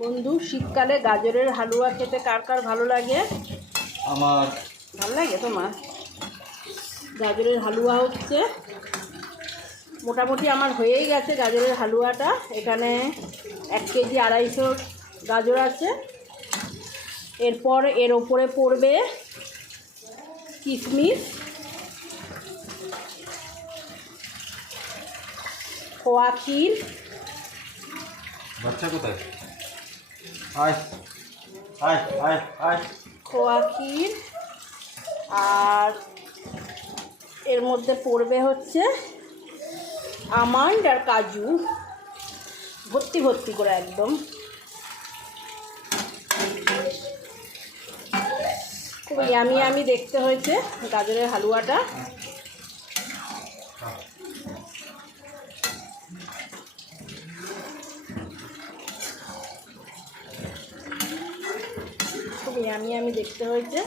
বন্ধু, শীতকালে গাজরের হালুয়া খেতে কার কার ভালো লাগে? আমার ভালো লাগে তোমার? গাজরের হালুয়া হচ্ছে মোটামুটি আমার হয়েই গেছে। গাজরের হালুয়াটা এখানে 1 কেজি 250 গাজর আছে। এরপর এর ওপরে পড়বে কিশমিশ, খোয়া ক্ষীর, বাচ্চা কোথায়? আয় আয় আয় আয়। খোয়া ক্ষীর, আর এর মধ্যে পড়বে হচ্ছে আমন্ড আর কাজু, ভর্তি ভর্তি করে একদম। খুব ইয়ামি দেখতে হয়েছে গাজরের হালুয়াটা। খুব ইয়ামি দেখতে হয়েছে।